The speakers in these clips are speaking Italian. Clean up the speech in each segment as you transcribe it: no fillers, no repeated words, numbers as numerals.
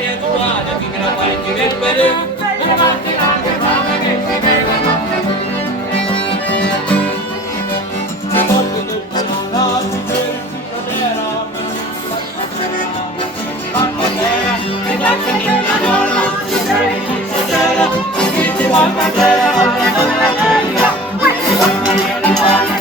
Maria Giovanna, mi la fai di che per davanti alle mamma che si vedono. Se voglio del banana, si vede in primavera, la bandera, e la canina donna, si vede in primavera, chi si va a vedere, la bandera, si va a vedere la donna,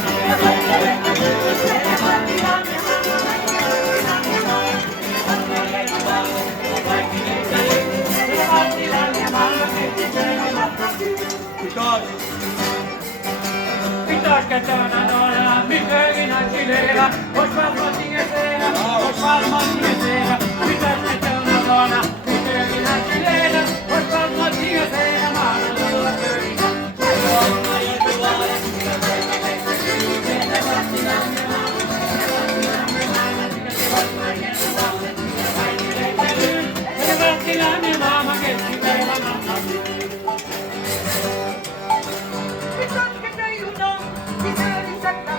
che c'è una donna, mi preghi in alcilera, poi fa mattina e sera, poi fa mattina e sera, mi che c'è una donna, mi preghi in alcilera, poi fa mattina e sera, ma non la preghi. Levati la mia mamma che si vede mamma mia.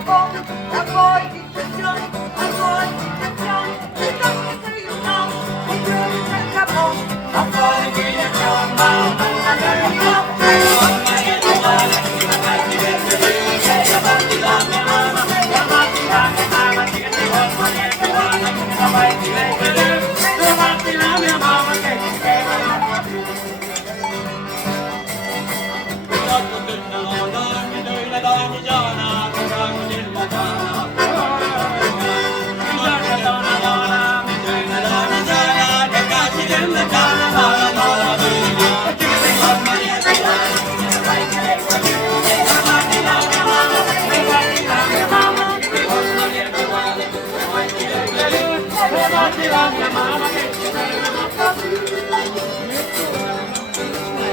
A voi di stazione, a voi di stazione, piuttosto che io no, e io mi cerca po', a voi di stazione, ma non la verità, mamma è uguale, la fai divertire, davanti la mia mamma, davanti la mia mamma, che ti vuoi niente buona, la fai divertire, davanti la mia mamma, che ti chiama la tua vita. Piuttosto che una donna, mi dai la donna giornata.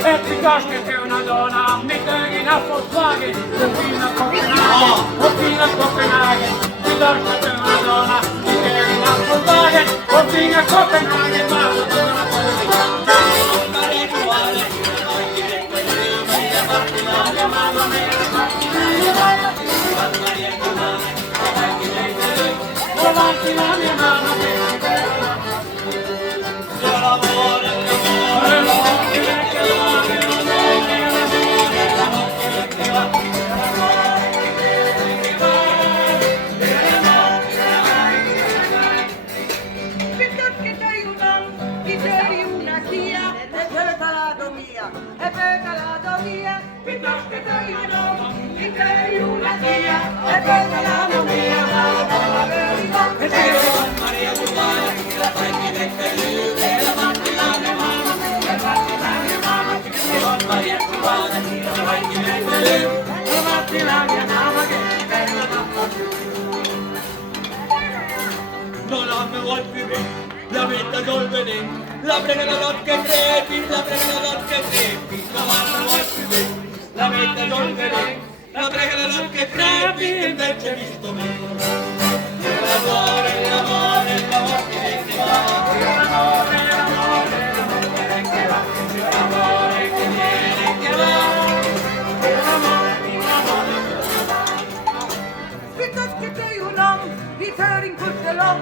E piuttosto che una donna mi tenga in Volkswagen, fino a Copenaghen, fino a Copenaghen. Piuttosto che una donna mi tenga in Volkswagen, fino a Copenaghen, ma non la davanti la mia mamma che si vede piuttosto che sei una che sei una tia, e bella la mia, la verità, E se Maria Giovanna, la fai divertire, davanti la mia mamma, davanti la mia mamma, che si vuole Maria Giovanna, la fai divertire, davanti la mia mamma, che si bella la non la mi vuol più bene, la vita col veneno, la prega la notte che trepi, la prega la notte che trepi, non la mi vuol più bene. La vita col veleno, la prega la notte che crepi, invece visto meno. L'amore che viene va, l'amore che va, l'amore che viene che va, l'amore piuttosto che sei un uomo, di te rincorcerò,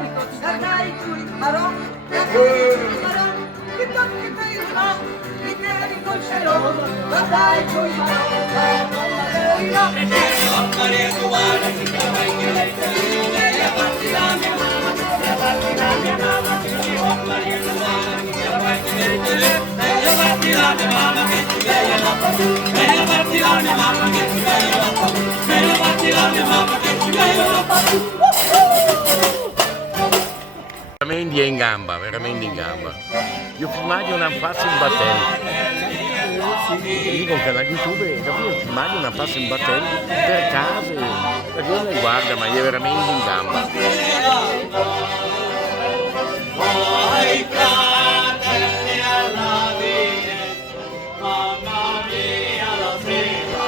dai tu imparò, piuttosto che sei un uomo, di te rincorcerò, dai tu imparò, e se Maria Giovanna, che la fai che lei davanti la mia mamma, davanti la mia mamma, che si vuole Maria Giovanna, che la fai che lei davanti la mia mamma, che si vede la paura, davanti la mia mamma, che si vede la paura, davanti la mia mamma, che si vede la paura. Veramente in gamba, veramente in gamba. Io filmaggio non faccio in battello. Io con il canale YouTube io filmaggio non faccio in battello per caso, perché uno mi guarda, ma io veramente in gamba. Ai fratelli alla vita, mamma mia la sera,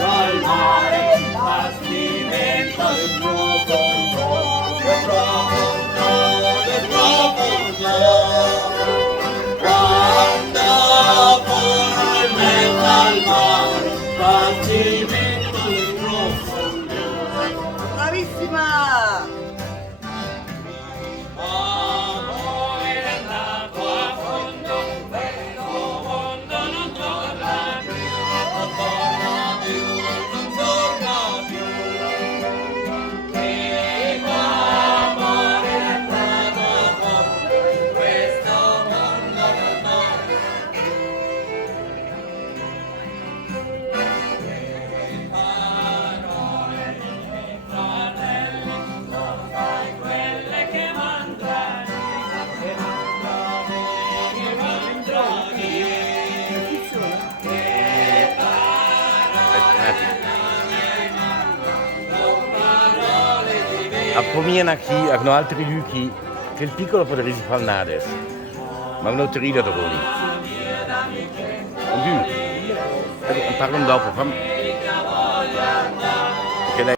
al mare, bastimento del profondo, quando fuori a pomina chi, hanno altri chi, che il piccolo potresti fare nada adesso. Ma non ti rida dopo lì. Parlano dopo, fammi. Perché lei...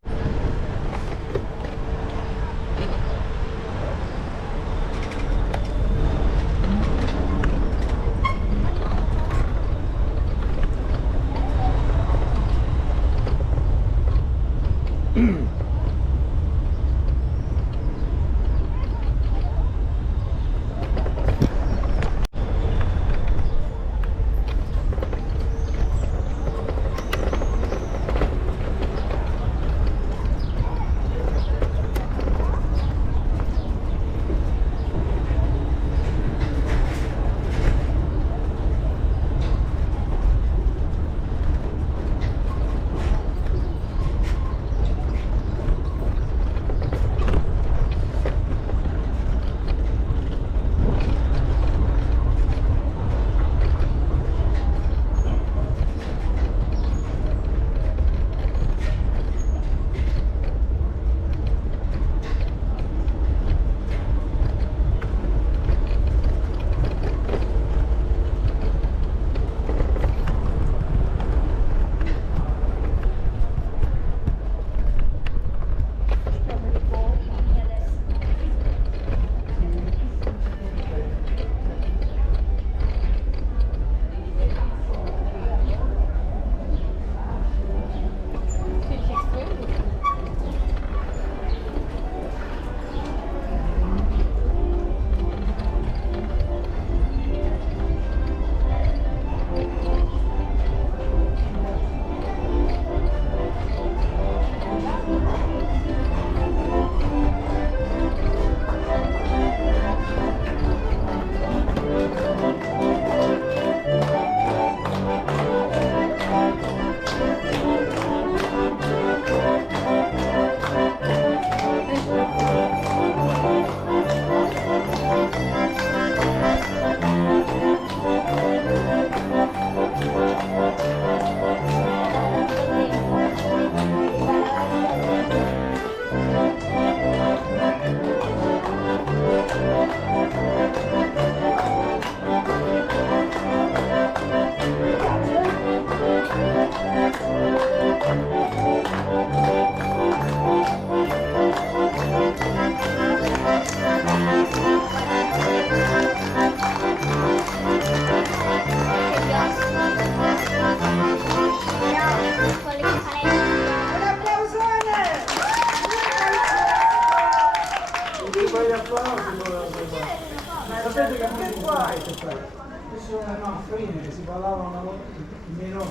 Sapete che non è qua? Questo è una farina che si ballava una volta in melone.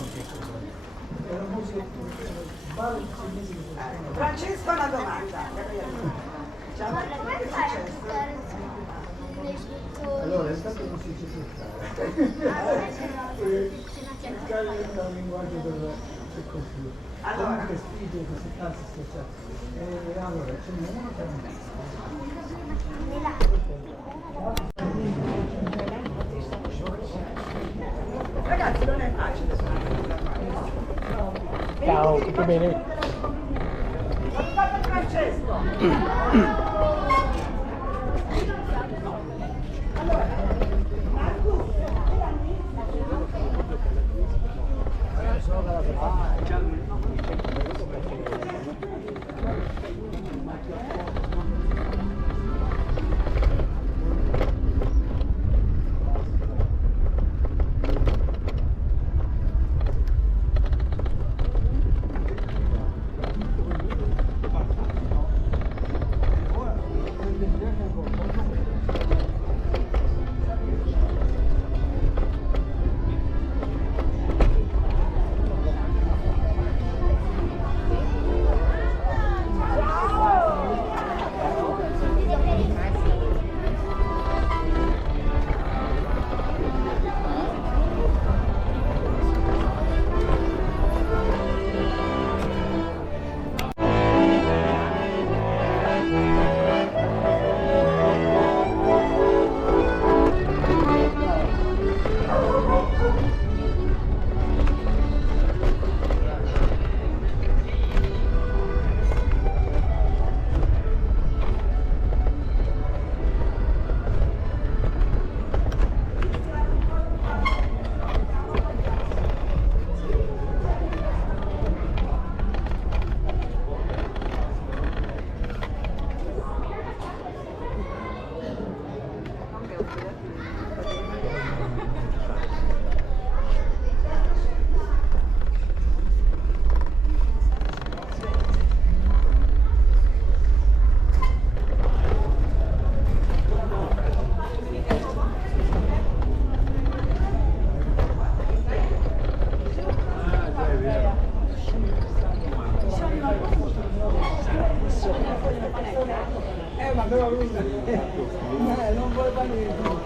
Era musica ballo cinese. Francesco, una domanda. Ciao. Allora, è stato un successo. Cercare un linguaggio del computer. Allora, che spinge questi cazzi schiacciati. Allora, ce n'è uno che ragazzi, non è facile ciao, tutto bene? Salutate Francesco. non voleva niente.